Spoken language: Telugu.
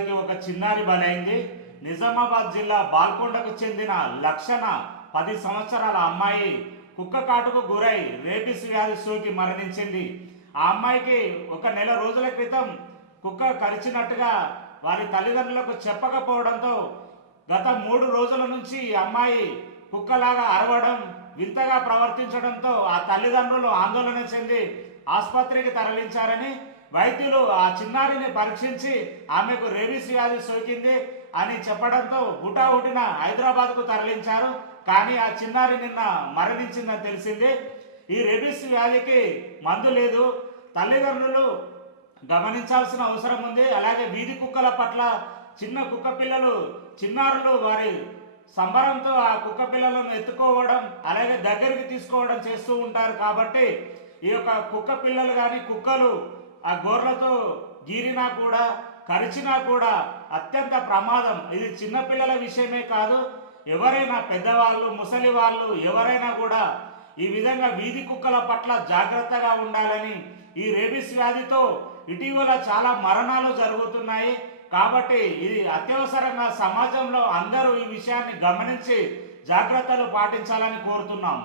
వ్యాధికి ఒక చిన్నారి బలైంది. నిజామాబాద్ జిల్లా బాల్కొండకు చెందిన లక్షణ 10 సంవత్సరాల అమ్మాయి కుక్క కాటుకు గురై రేబిస్ వ్యాధి సోకి మరణించింది. ఆ అమ్మాయికి ఒక నెల రోజుల క్రితం కుక్క కరిచినట్టుగా వారి తల్లిదండ్రులకు చెప్పకపోవడంతో గత 3 రోజుల నుంచి ఈ అమ్మాయి కుక్కలాగా అరవడం, వింతగా ప్రవర్తించడంతో ఆ తల్లిదండ్రులు ఆందోళన చెంది ఆసుపత్రికి తరలించారని, వైద్యులు ఆ చిన్నారిని పరీక్షించి ఆమెకు రేబీస్ వ్యాధి సోకింది అని చెప్పడంతో హుటాహుటిన హైదరాబాద్కు తరలించారు. కానీ ఆ చిన్నారి నిన్న మరణించిందని తెలిసింది. ఈ రేబీస్ వ్యాధికి మందు లేదు. తల్లిదండ్రులు గమనించాల్సిన అవసరం ఉంది. అలాగే వీధి కుక్కల పట్ల చిన్న కుక్క పిల్లలు, చిన్నారులు వారి సంబరంతో ఆ కుక్క పిల్లలను ఎత్తుకోవడం, అలాగే దగ్గరికి తీసుకోవడం చేస్తూ ఉంటారు. కాబట్టి ఈ యొక్క కుక్క పిల్లలు కానీ కుక్కలు ఆ గోర్లతో గీరినా కూడా, కరిచినా కూడా అత్యంత ప్రమాదం. ఇది చిన్నపిల్లల విషయమే కాదు, ఎవరైనా పెద్దవాళ్ళు, ముసలి వాళ్ళు ఎవరైనా కూడా ఈ విధంగా వీధి కుక్కల పట్ల జాగ్రత్తగా ఉండాలని, ఈ రేబీస్ వ్యాధితో ఇటీవల చాలా మరణాలు జరుగుతున్నాయి. కాబట్టి ఇది అత్యవసరంగా సమాజంలో అందరూ ఈ విషయాన్ని గమనించి జాగ్రత్తలు పాటించాలని కోరుతున్నాం.